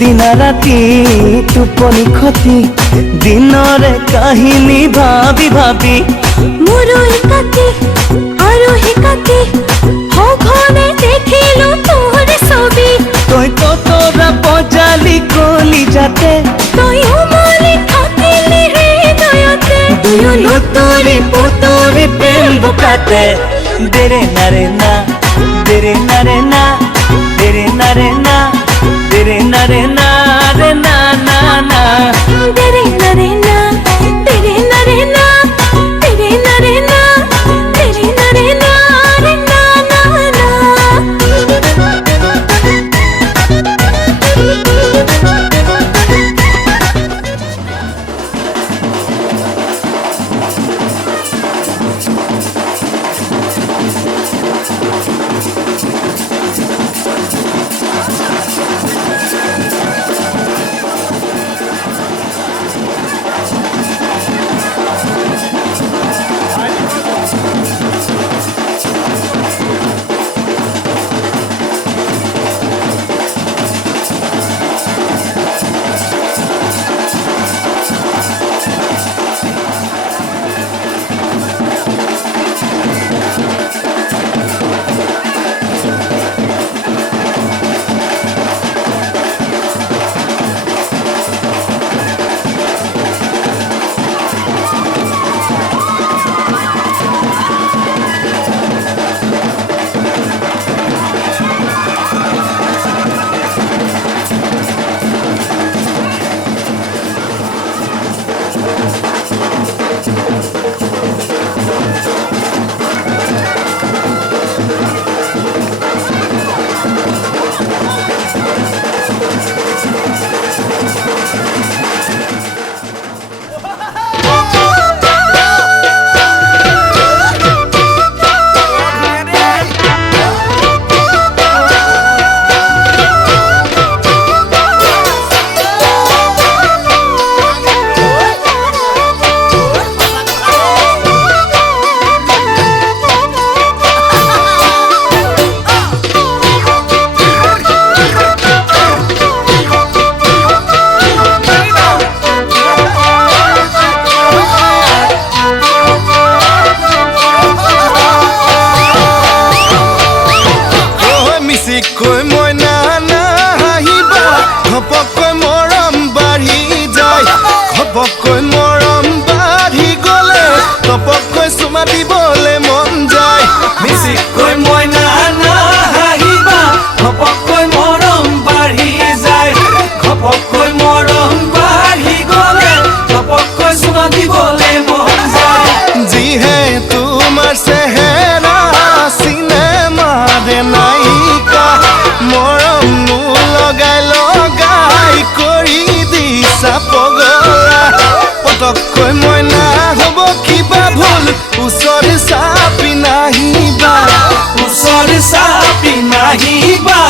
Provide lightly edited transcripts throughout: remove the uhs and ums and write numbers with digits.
দিনা ৰাতি টোপনি ক্ষতি দিনৰে কাহিনী ভাবি ভাবি মোৰো একাতি আৰু হেকাতি সঘনে দেখিলো তোৰ ছবি তই ততৰা পজালি কলি যাতে তই উমলি থাকিলি হৃদয়তে দুয়ো তোৰে পুতৰে প্ৰেম বোকাতে দেৰে নাৰে না দেৰে নাৰে না দেৰে নাৰে না দেৰে নাৰে না রে না না না তেরে নরে না তেরে নরে না তেরে নরে না তেরে নরে না রে না না না কৈ মইনা নাহিবা ঘপকৈ মৰম বাঢ়ি যায় ঘপকৈ মৰম বাঢ়ি গ'লে ঘপকৈ চুমা দিবলৈ মন যায় মিছিকৈ মইনা নাহিবা ঘপকৈ মৰম বাঢ়ি যায় ঘপকৈ মৰম বাঢ়ি গ'লে ঘপকৈ চুমা দিবলৈ মন যায় যিহে তোমাৰ চেহেৰা চিনেমাৰে নায়িকা মৰম লগাই লগাই কৰি দিছা পগলা পটককৈ মইনা হ'ব কিবা ভুল ওচৰ চাপি নাহিবা ওচৰ চাপি নাহিবা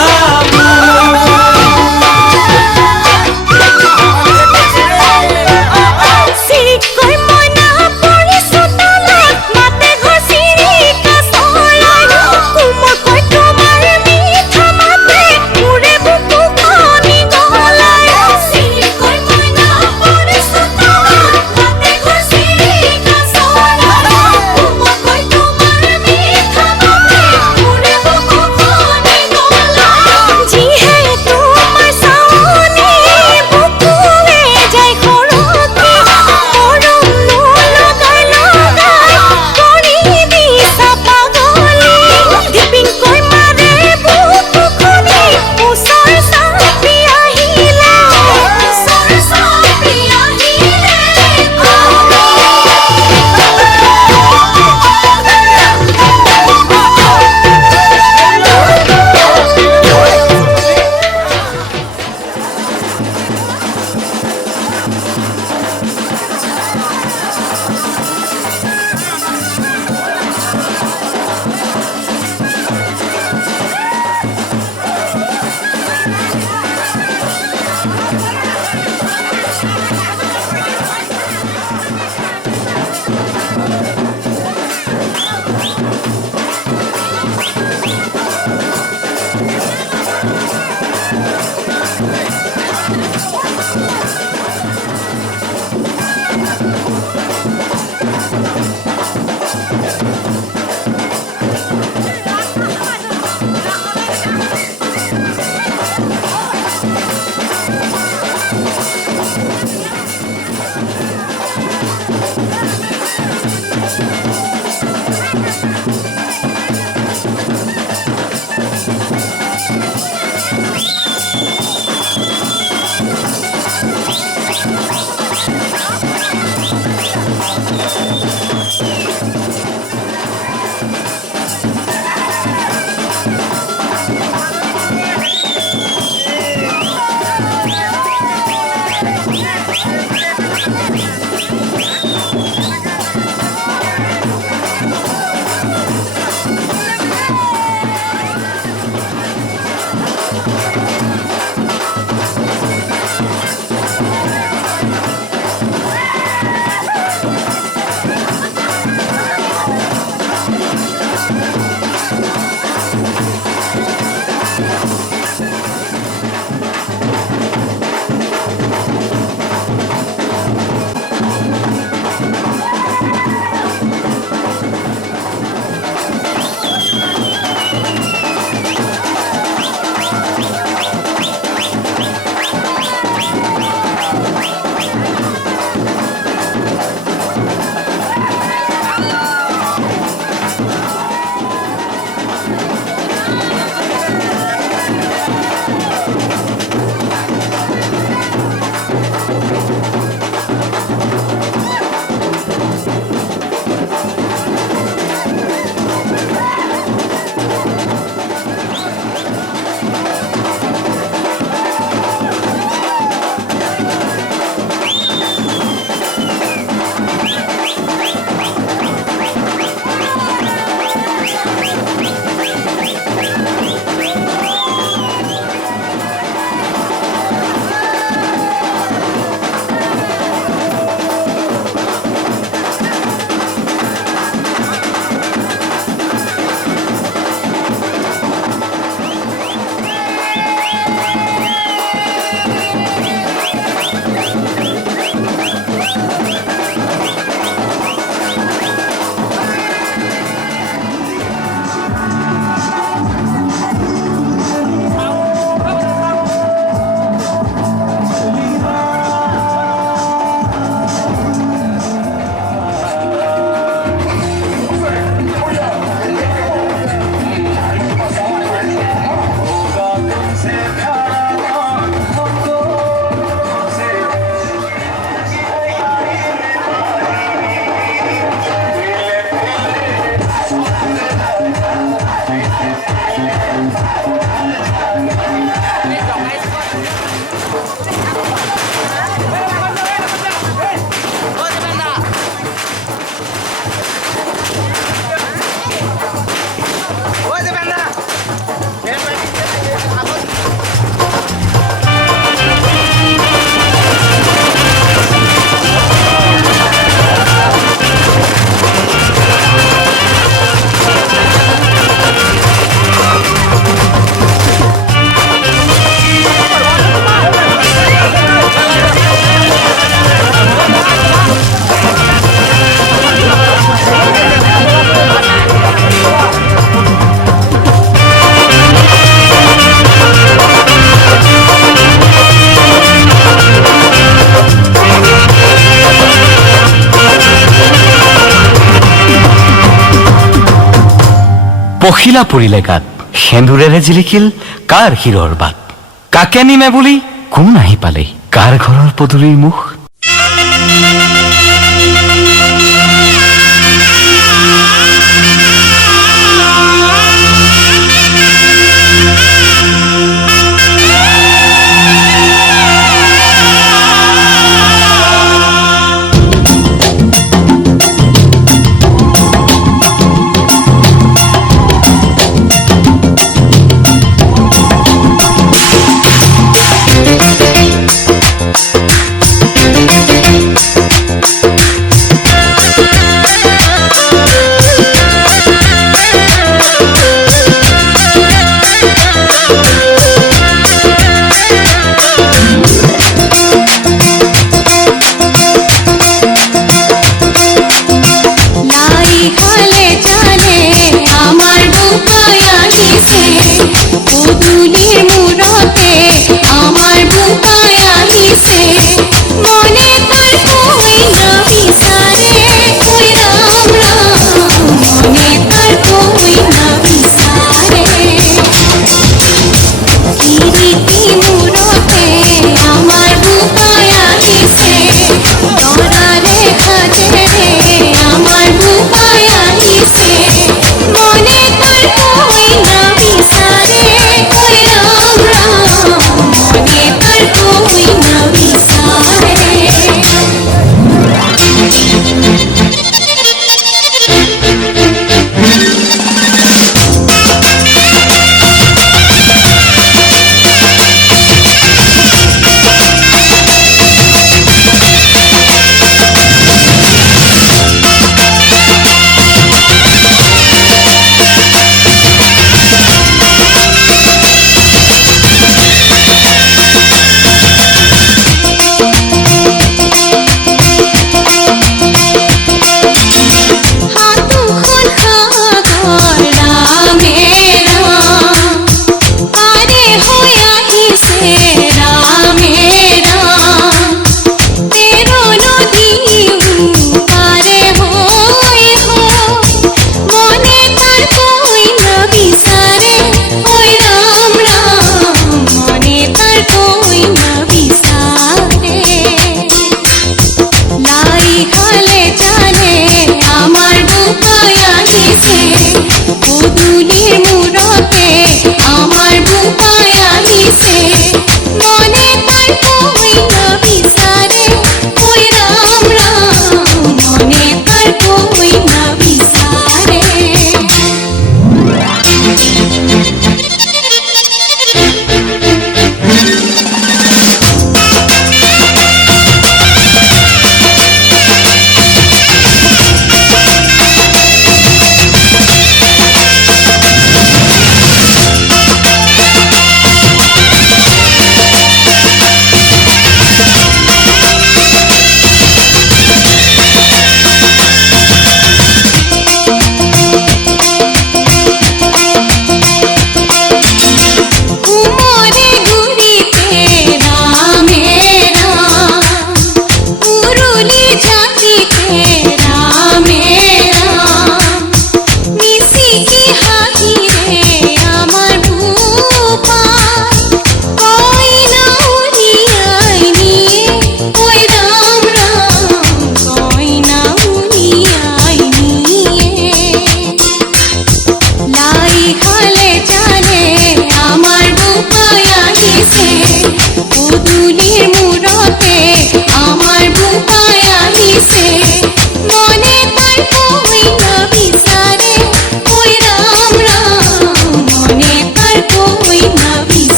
পখিলা পৰিলে গাত সেন্দুৰেৰে জিলিকিল কাৰ শিৰৰ বাট কাকে নিমে বুলি কোন আহি পালেই কাৰ ঘৰৰ পদূলিৰ মুখ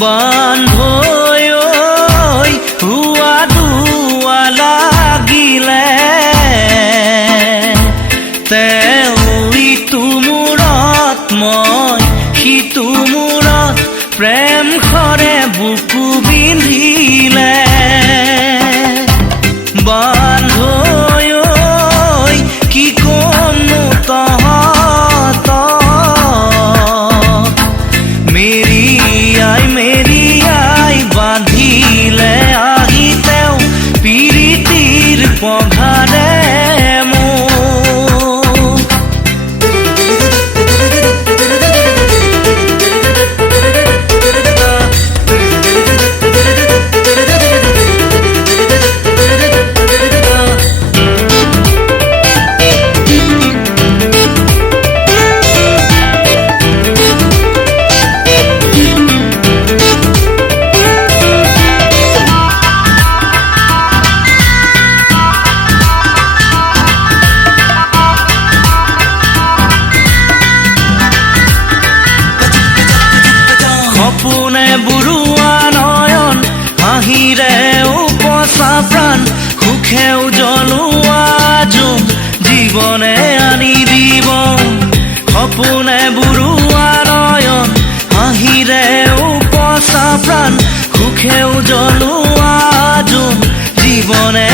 বান্ধৈ হুৱা দুৱা লাগিলে তেওঁ ইটো মূৰত মই সিটো মূৰত প্ৰেম খৰে বুকু বিন্ধিলে বান্ধৈ কি কমনো তহঁতক মেৰিয়াই বান্ধিলে আহি তেওঁ পিৰিতিৰ পঘাৰে সপোনে বুৰুৱা নয়ন হাঁহিৰে উপচা প্ৰাণ সুখে উজ্বলোৱা যুগ জীৱনে আনি দিব সপোনে বুৰুৱা নয়ন হাঁহিৰে উপচা প্ৰাণ সুখে উজ্বলোৱা যুগ জীৱনে